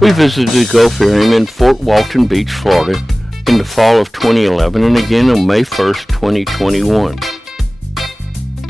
We visited the Gulfarium in Fort Walton Beach, Florida in the fall of 2011 and again on May 1st, 2021.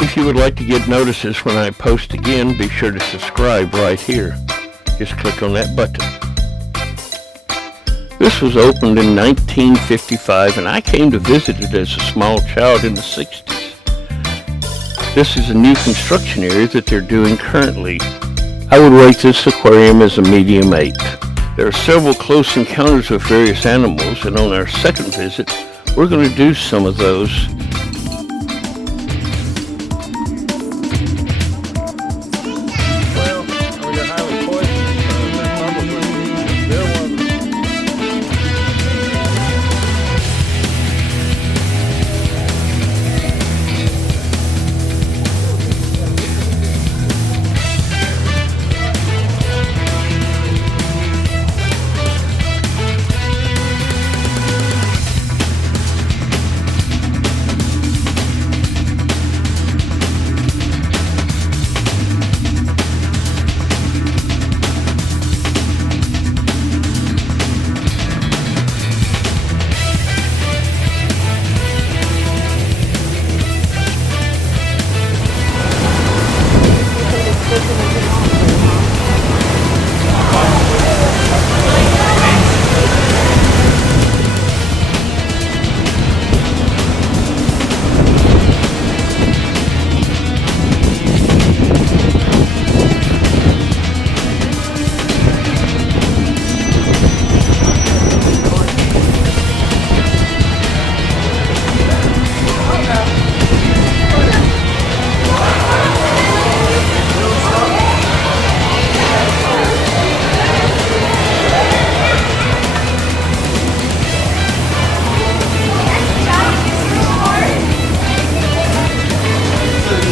If you would like to get notices when I post again, be sure to subscribe right here. Just click on that button. This was opened in 1955 and I came to visit it as a small child in the 60s. This is a new construction area that they're doing currently. I would rate this aquarium as a medium 8. There are several close encounters with various animals, and on our second visit, we're going to do some of those.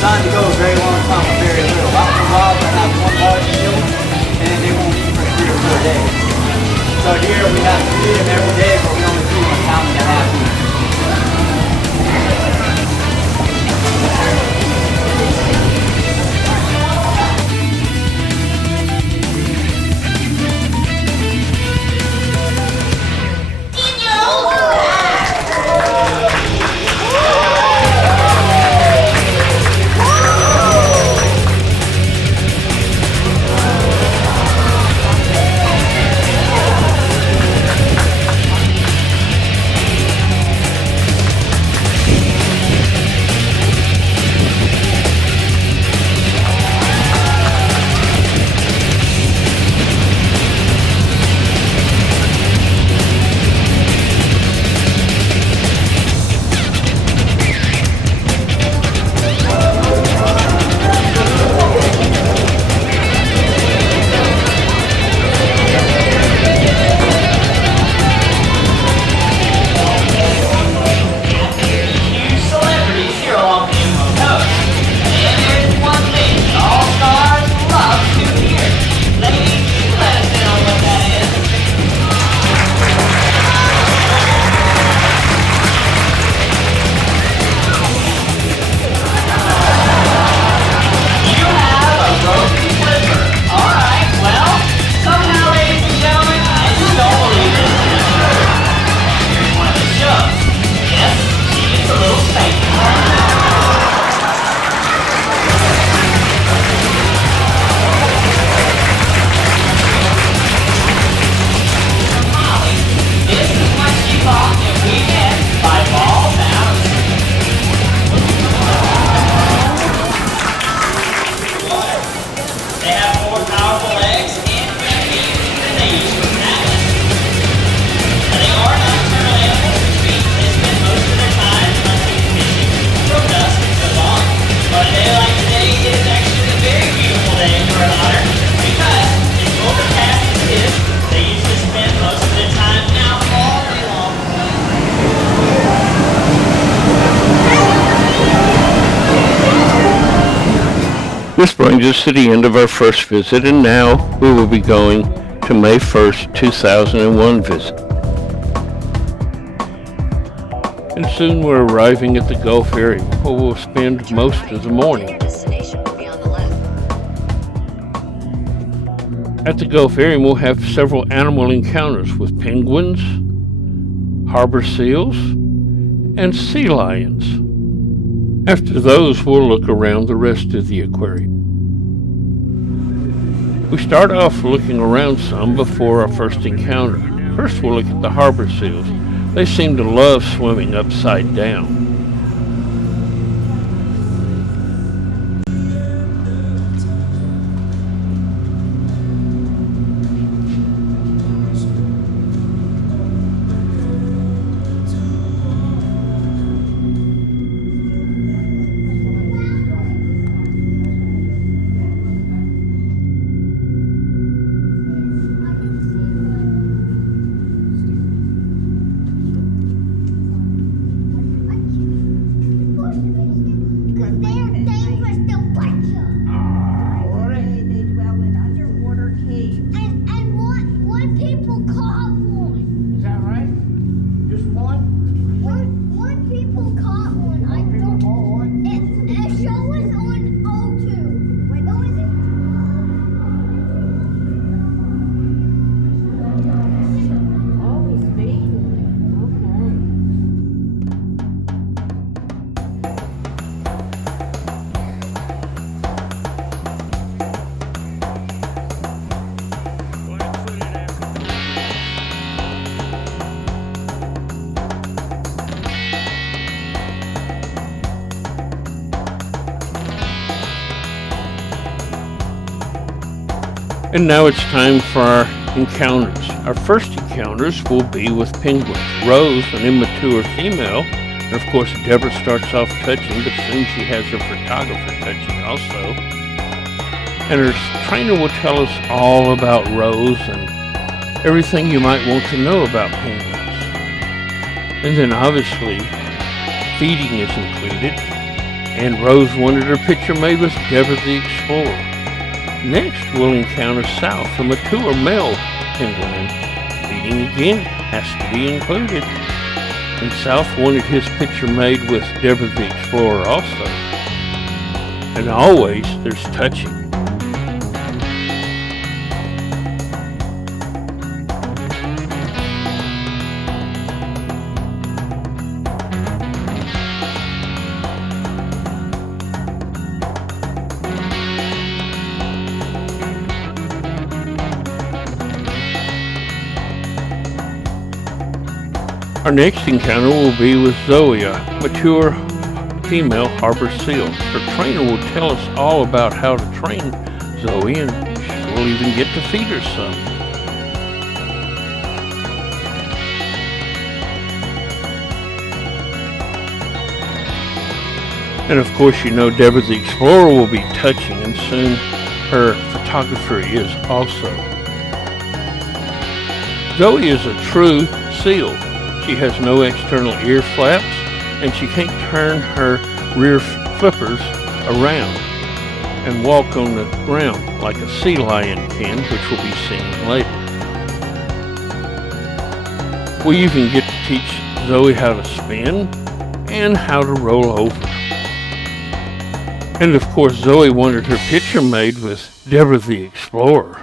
Designed to go a very long time with very little. After a while, they have one large meal, and they won't eat for 3 or 4 days. So here we have to feed them every day, but we only feed them a pound and a half each. This brings us to the end of our first visit, and now we will be going to May 1st, 2001 visit. And soon we're arriving at the Gulfarium, where we'll spend most of the morning. Your destination will be on the left. At the Gulfarium, we'll have several animal encounters with penguins, harbor seals, and sea lions. After those, we'll look around the rest of the aquarium. We start off looking around some before our first encounter. First, we'll look at the harbor seals. They seem to love swimming upside down. And now it's time for our encounters. Our first encounters will be with penguins. Rose, an immature female, and of course Deborah starts off touching, but soon she has her photographer touching also. And her trainer will tell us all about Rose and everything you might want to know about penguins. And then obviously feeding is included, and Rose wanted her picture made with Deborah the Explorer. Next, we'll encounter South, a mature male penguin, and feeding again has to be included. And South wanted his picture made with Deborah the Explorer also. And always there's touching. Our next encounter will be with Zoe, a mature female harbor seal. Her trainer will tell us all about how to train Zoe, and we'll even get to feed her some. And of course, you know Deborah the Explorer will be touching, and soon her photographer is also. Zoe is a true seal. She has no external ear flaps, and she can't turn her rear flippers around and walk on the ground like a sea lion can, which will be seen later. We even get to teach Zoe how to spin and how to roll over. And of course, Zoe wanted her picture made with Deborah the Explorer.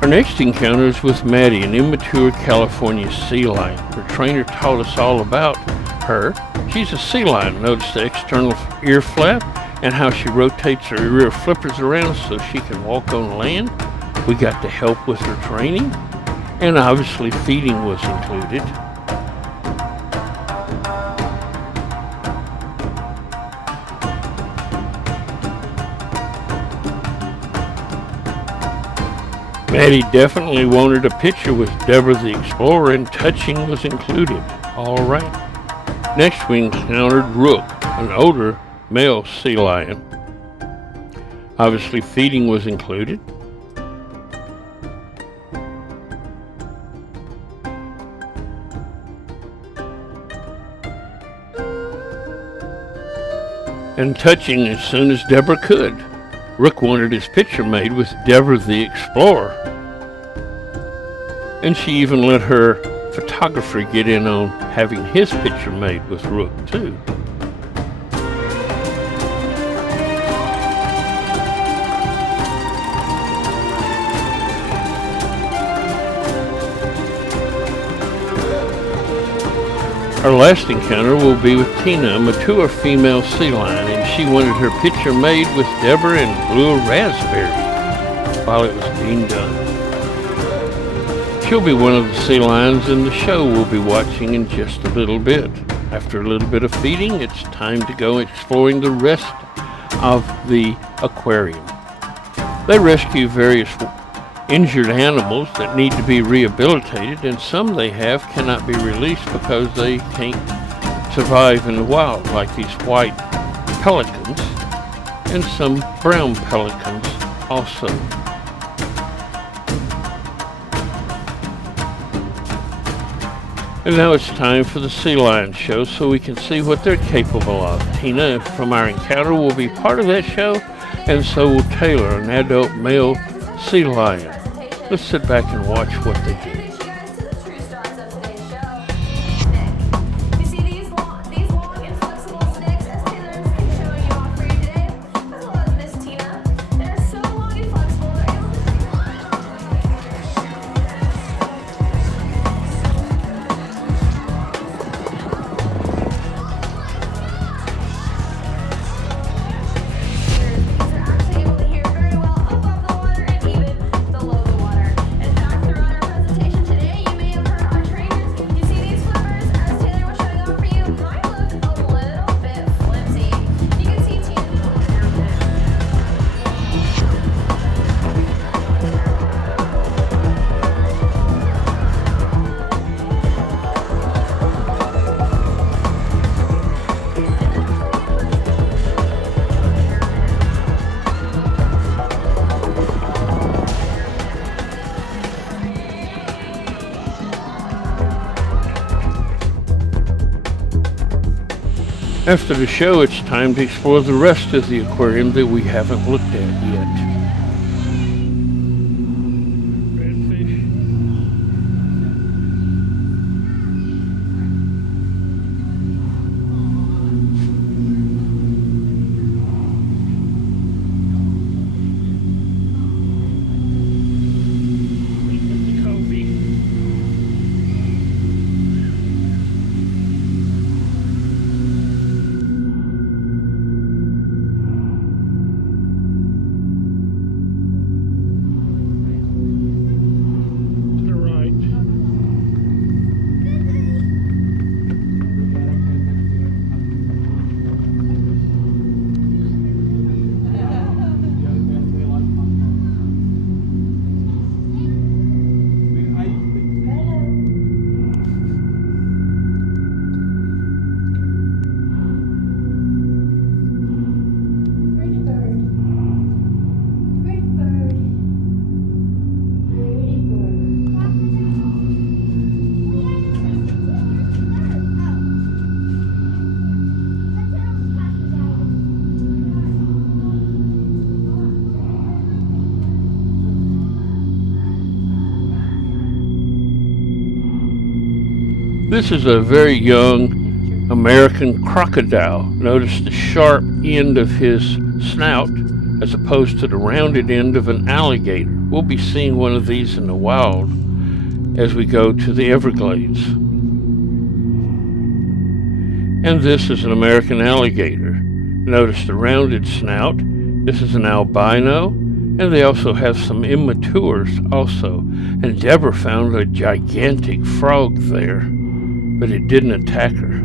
Our next encounter is with Maddie, an immature California sea lion. Her trainer taught us all about her. She's a sea lion. Notice the external ear flap and how she rotates her rear flippers around so she can walk on land. We got to help with her training, and obviously feeding was included. Maddie definitely wanted a picture with Deborah the Explorer, and touching was included. All right. Next we encountered Rook, an older male sea lion. Obviously feeding was included. And touching as soon as Deborah could. Rook wanted his picture made with Deborah the Explorer. And she even let her photographer get in on having his picture made with rook too. Our last encounter will be with Tina, a mature female sea lion, and she wanted her picture made with Deborah and blue raspberry while it was being done. She'll be one of the sea lions in the show we'll be watching in just a little bit. After a little bit of feeding, it's time to go exploring the rest of the aquarium. They rescue various injured animals that need to be rehabilitated, and some they have cannot be released because they can't survive in the wild, like these white pelicans and some brown pelicans also. And now it's time for the sea lion show so we can see what they're capable of. Tina from our encounter will be part of that show, and so will Taylor, an adult male sea lion. Let's sit back and watch what they do. After the show, it's time to explore the rest of the aquarium that we haven't looked at yet. This is a very young American crocodile. Notice the sharp end of his snout as opposed to the rounded end of an alligator. We'll be seeing one of these in the wild as we go to the Everglades. And this is an American alligator. Notice the rounded snout. This is an albino, and they also have some immatures also. And Deborah found a gigantic frog there, but it didn't attack her.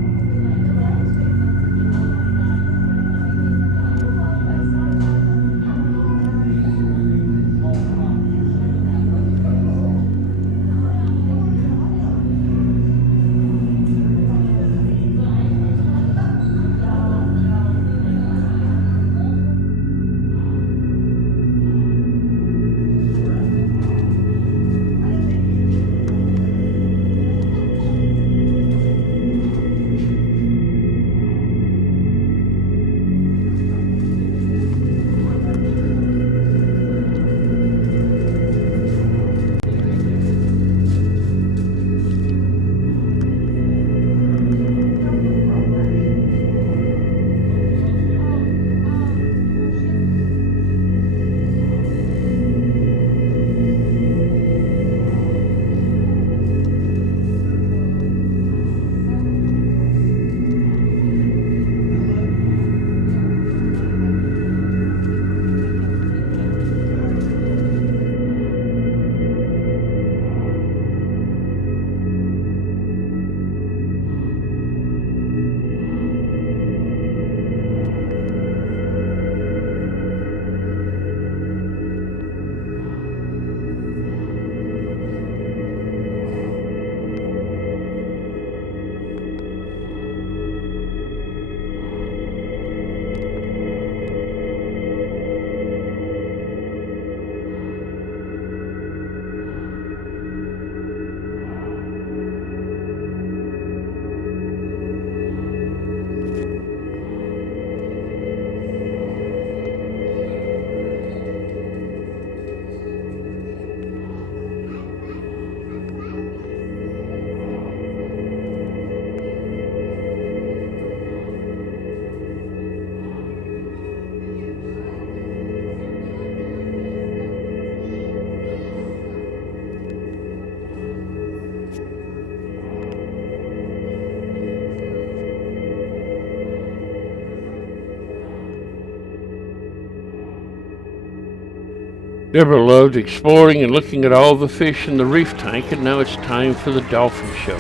Deborah loved exploring and looking at all the fish in the reef tank, and now it's time for the dolphin show.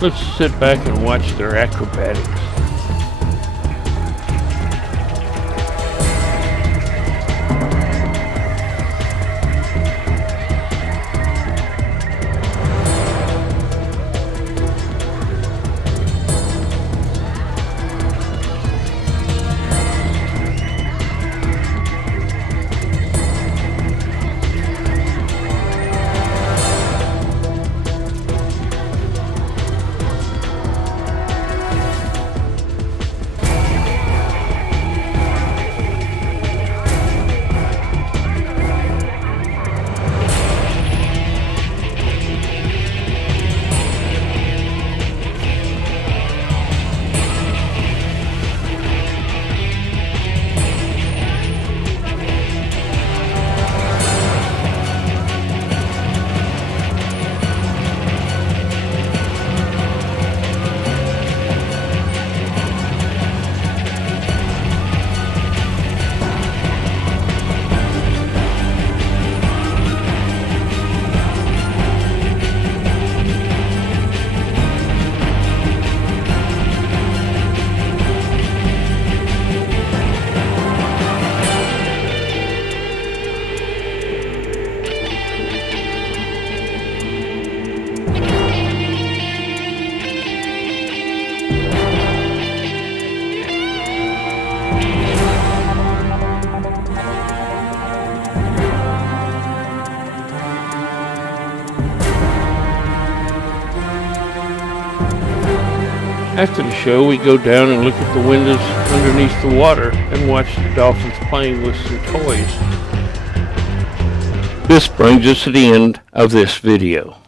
Let's sit back and watch their acrobatics. After the show, we go down and look at the windows underneath the water and watch the dolphins playing with some toys. This brings us to the end of this video.